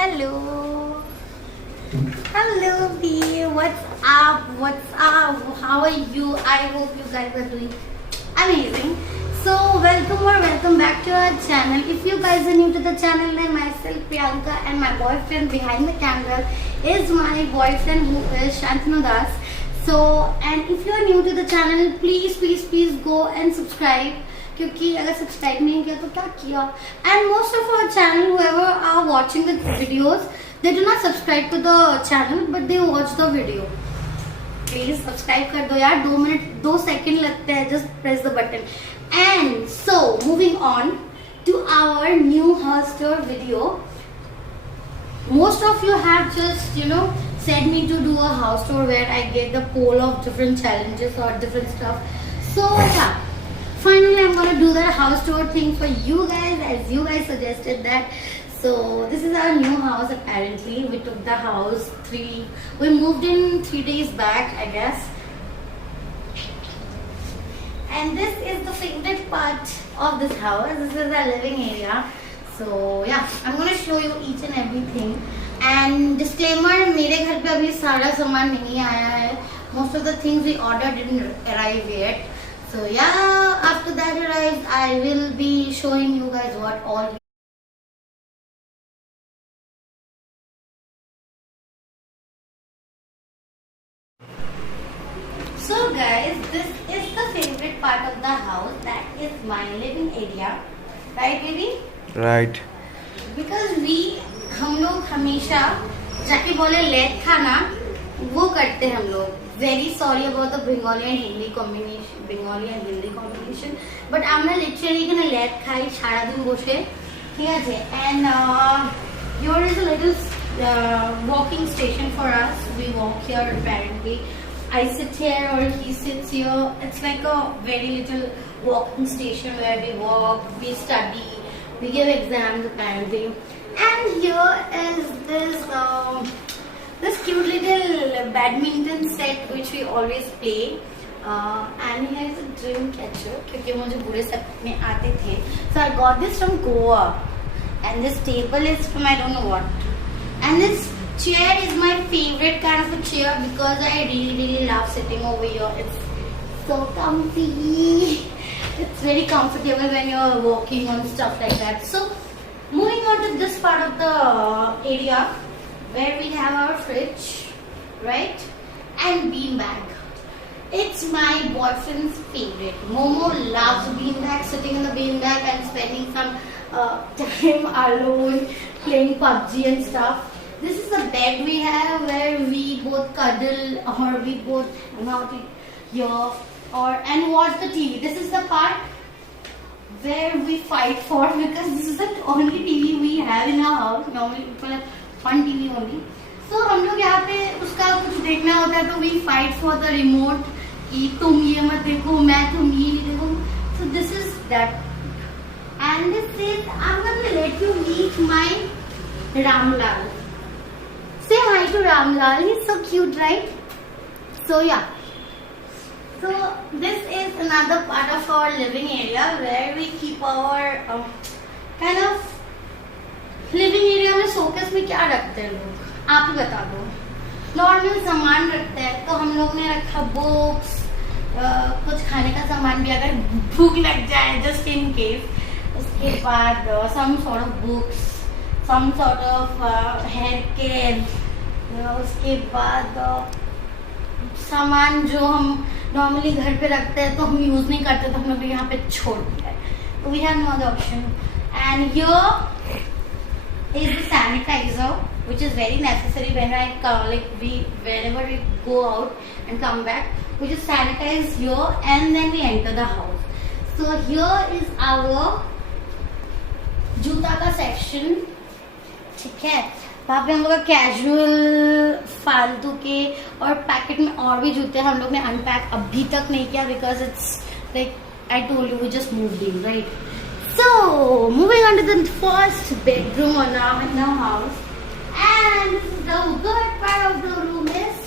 Hello. Hello, B. What's up? What's up? How are you? I hope you guys are doing amazing. So, welcome back to our channel. If you guys are new to the channel, then myself, Priyanka, and my boyfriend behind the camera is my boyfriend who is Shantanu Das. So, and if you are new to the channel, please go and subscribe. क्योंकि अगर subscribe नहीं किया तो क्या किया. And most of our channel, whoever are watching the videos, they do not subscribe to the channel, but they watch the video. Please subscribe कर दो यार. 2 सेकंड लगते हैं. Just press the button. And so moving on to our new house tour video. Most of you have just said me to do a house tour where I get the poll of different challenges or different stuff. So yeah. Finally, I'm gonna do that house tour thing for you guys as you guys suggested that. So this is our new house. Apparently, we took the house we moved in 3 days back, I guess. And this is the favorite part of this house. This is our living area. So yeah, I'm gonna show you each and everything. And disclaimer, मेरे घर पे अभी सारा सामान नहीं आया है. Most of the things we ordered didn't arrive yet. So yeah, after that arrives, I will be showing you guys what all. So guys, this is the favorite part of the house. That is my living area, right, baby? Right. Because हम लोग हमेशा जाके बोले late खाना वो करते हैं हम लोग. Very sorry about the Bengali and Hindi combination. But আমরা literally এখানে লেট খাই সারাদিন বসে, ঠিক আছে? And here is a little walking station for us. We walk here apparently. I sit here or he sits here. It's like a very little walking station where we walk, we study, we give exams apparently. And here is this cute little badminton set which we always play. And here is a dream catcher क्योंकि मुझे बुरे सपने आते थे. So I got this from Goa. And this table is from I don't know what. And this chair is my favorite kind of a chair because I really love sitting over here. It's so comfy. It's very comfortable when you're walking on stuff like that. So moving on to this part of the area where we have our fridge, right? And beanbag. It's my boyfriend's favorite. Momo loves beanbag, sitting in the beanbag and spending some time alone playing PUBG and stuff. This is the bed we have where we both cuddle or we both hang out here and watch the TV. This is the part where we fight for because this is the only TV we have in our house. Normally people have one TV only. So हम लोग यहाँ पे उसका कुछ देखना होता है तो we fight for the remote कि तुम ये मत देखो मैं तुम ये नहीं देखो. So this is that. And this is I'm gonna let you meet my Ramlal. Say hi to Ramlal. He's so cute, right? So yeah. So this is another part of our living area where we keep our kind of living area में showcase में क्या रखते हैं लोग आप ही बता दो. Normal सामान रखते हैं तो हम लोग ने रखा बुक्स, कुछ खाने का सामान भी अगर भूख लग जाए जस्ट इन केस. उसके बाद some sort of books, some sort of hair care. उसके बाद सामान जो हम नॉर्मली घर पे रखते हैं तो हम यूज नहीं करते तो हम लोग यहाँ पे छोड़ दिया है. तो we have no other option. And here is the sanitizer which is very necessary when whenever we go out and come back we just sanitize here and then we enter the house. So here is our जूता का section, ठीक है? वहाँ पे हम लोग casual फालतू के और पैकेट में और भी जूते हम लोग ने अनपैक अभी तक नहीं किया because it's like I told you we just moved in, right? So moving on to the first bedroom in our house, and this is the good part of the room is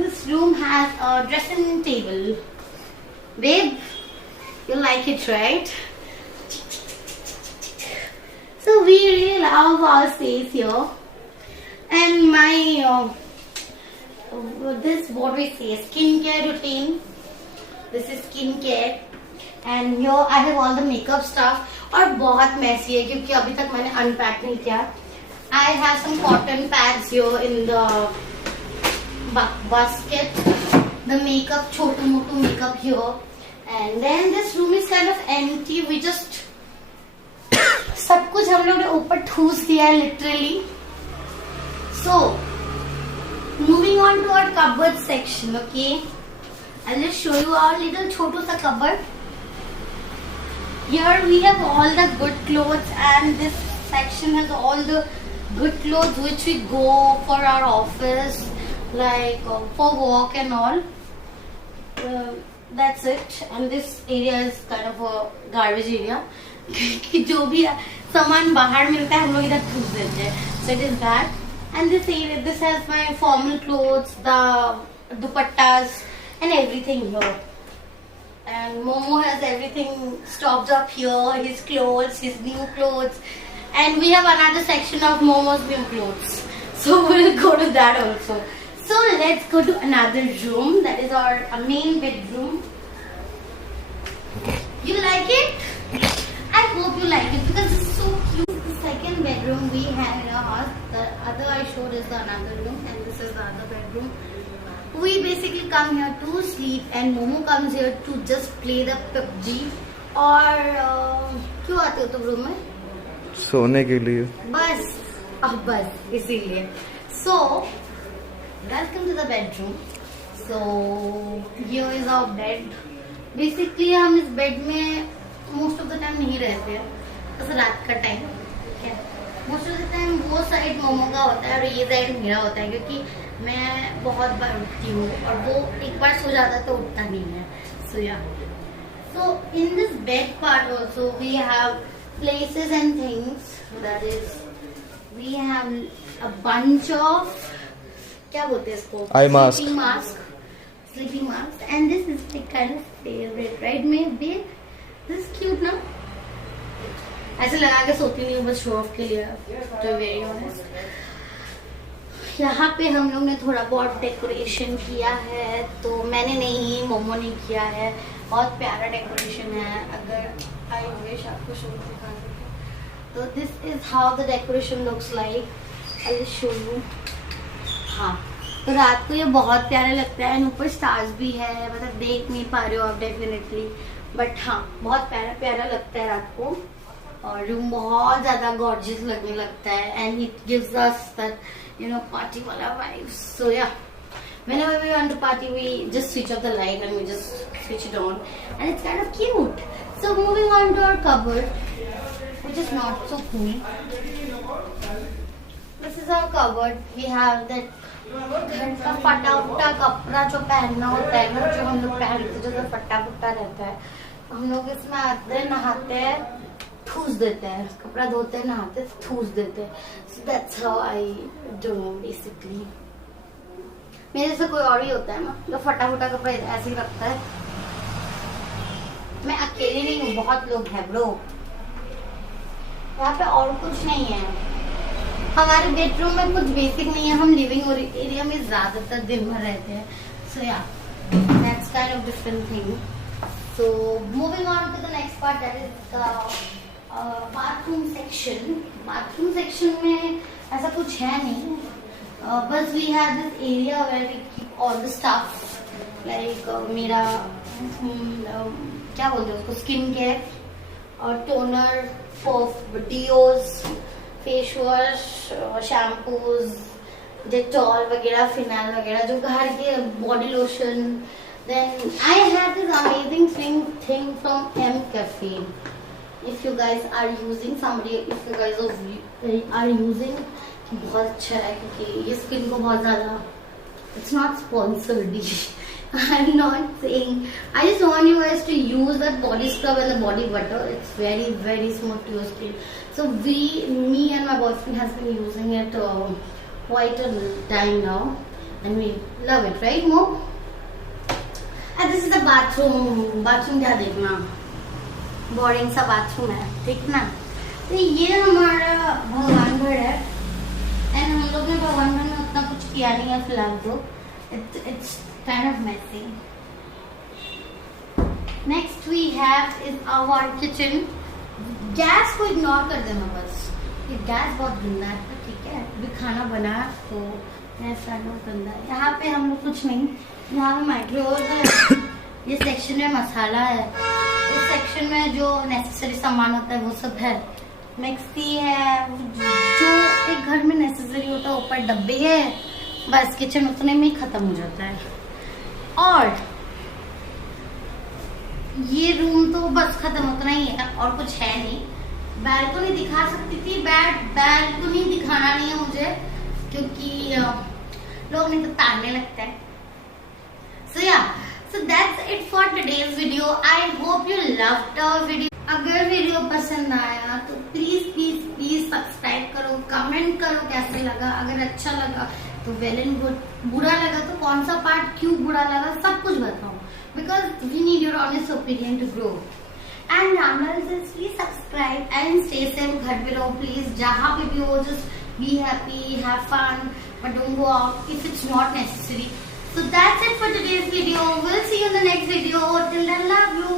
this room has a dressing table. Babe, you like it, right? So we really love our space here. And my this what we say skincare routine. This is skincare. And here I have all the makeup stuff. और बहुत messy है क्योंकि अभी तक मैंने unpack नहीं किया. I have some cotton pads here in the basket. The makeup, Chhotu Motu makeup here. And then this room is kind of empty. We just सब कुछ हम लोग ने ऊपर ठूस दिया है literally. So moving on to our cupboard section, okay? I'll just show you our little छोटू सा cupboard. Here we have all the good clothes, and this section has all the good clothes which we go for our office, like for walk and all. That's it. And this area is kind of a garbage area. कि जो भी सामान बाहर मिलता है हम लोग इधर ठूस देते हैं. So it is that. And this area, this has my formal clothes, the dupattas, and everything here. And Momo has everything stocked up here, his clothes, his new clothes. And we have another section of Momo's new clothes. So we'll go to that also. So let's go to another room. That is our main bedroom. You like it? I hope you like it because it's so cute. The second bedroom we have in our house. The other I showed is the another room, and this is the other bedroom. We basically come here to sleep, and Momo comes here to just play the PUBG. और क्यों आते हो तुम room में? सोने के लिए. बस इसीलिए. So welcome to the bedroom. So here is our bed. Basically हम इस बेड में most of the time नहीं रहते हैं. बस रात का time. Most of the time वो साइड मोमो का होता है और ये साइड मेरा होता है क्योंकि मैं बहुत बार उठती हूँ और वो एक बार सो जाता तो उठता नहीं है. So yeah. So in this bed part also we have places and things. That is, we have a bunch of क्या बोलते हैं इसको? Eye mask. Sleeping mask. And this is my kind of favorite, right? Maybe this is cute ना? ऐसे लगा के सोती नहीं हूँ बस शो ऑफ के लिए. To be very honest. यहाँ पे हम लोग ने थोड़ा बहुत डेकोरेशन किया है. तो मैंने नहीं, मोमो ने किया है. बहुत प्यारा डेकोरेशन है. अगर आई विश आपको शो दिखा दें तो this is how the decoration looks like. I show you. हाँ, तो रात को ये बहुत प्यारा लगता है. ऊपर स्टार्स भी है. मतलब देख नहीं पा रहे हो आप डेफिनेटली, बट हाँ बहुत प्यारा प्यारा लगता है रात को. और रूम बहुत ज्यादा गॉर्जियस लगने लगता है. And it gives us that party wala vibes. So yeah, whenever we want to party we just switch off the light and we just switch it on, and it's kind of cute. So moving on to our cupboard, which is not so cool. This is our cupboard. We have that घर का फटा फटा कपड़ा जो पहनना होता है ना, जो हम लोग पहनते जो फटा फटा रहता है, हम लोग इसमें आते हैं, नहाते हैं, ठूस देते हैं. कपड़ा धोते हैं, नहाते हैं, ठूस देते हैं. So that's how I do basically. मेरे से कोई और ही होता है ना जो फटा फटा कपड़ा ऐसे ही रखता है. मैं अकेली नहीं हूँ, बहुत लोग हैं ब्रो. यहाँ पे और कुछ नहीं है. हमारे बेडरूम में कुछ बेसिक नहीं है. हम लिविंग एरिया में ज्यादातर दिन भर रहते हैं. So yeah, that's kind of different thing. So moving on to the next part, that is the bathroom section. Bathroom section में ऐसा कुछ है नहीं. बस we have this area where we keep all the stuff like मेरा क्या बोलते हैं उसको, स्किन केयर और toner, deos, face wash, shampoos, Dettol वगैरह, फिनाइल वगैरह, जो घर के, body lotion. Then I have this amazing thing from M Cafe. If you guys are using, if you guys are using, बहुत अच्छा है क्योंकि ये स्किन को बहुत ज़्यादा, it's not sponsored. I'm not saying. I just want you guys to use that body scrub and the body butter. It's very very smooth to your skin. So me and my boyfriend has been using it quite a time now, and we love it, right, Mo? And this is the bathroom. Bathroom क्या देखना, boring सा bathroom है, ठीक ना. तो ये हमारा भगवान घर है एंड हम लोग ने भगवान घर में उतना कुछ किया नहीं है फिलहाल तो it's kind of messy. Next we have is our kitchen. Gas को इग्नोर कर देना बस, ये गैस बहुत गंदा है तो ठीक है, अभी खाना बना तो गैस बहुत गंदा है। यहाँ पे हम लोग कुछ नहीं, यहाँ पे माइक्रोवेव है, ये सेक्शन में मसाला है, इस सेक्शन में जो नेसेसरी सामान होता है वो सब है, मिक्सी है, जो एक घर में नेसेसरी होता है, ऊपर डब्बे है, बस किचन उतने में ही खत्म हो जाता है। और ये रूम तो बस खत्म उतना ही है और कुछ है नहीं। बैल्कनी दिखा सकती थी, बैल्कनी दिखाना नहीं है मुझे क्योंकि लोग नहीं तो ताड़ने लगता है। So that's it for today's video. I hope you loved our video. अगर वीडियो पसंद आया तो प्लीज सब्सक्राइब करो, कमेंट करो कैसे लगा, अगर अच्छा लगा तो वेल एंड गुड, बुरा लगा तो कौन सा पार्ट क्यों बुरा लगा सब कुछ बताओ, because we need your honest opinion to grow. And please subscribe and stay safe, घर पे रहो प्लीज, जहाँ पे भी हो just be happy, have fun, but don't go out if it's not necessary. So that's it for today's video. We'll see you in the next video. Till then, love you.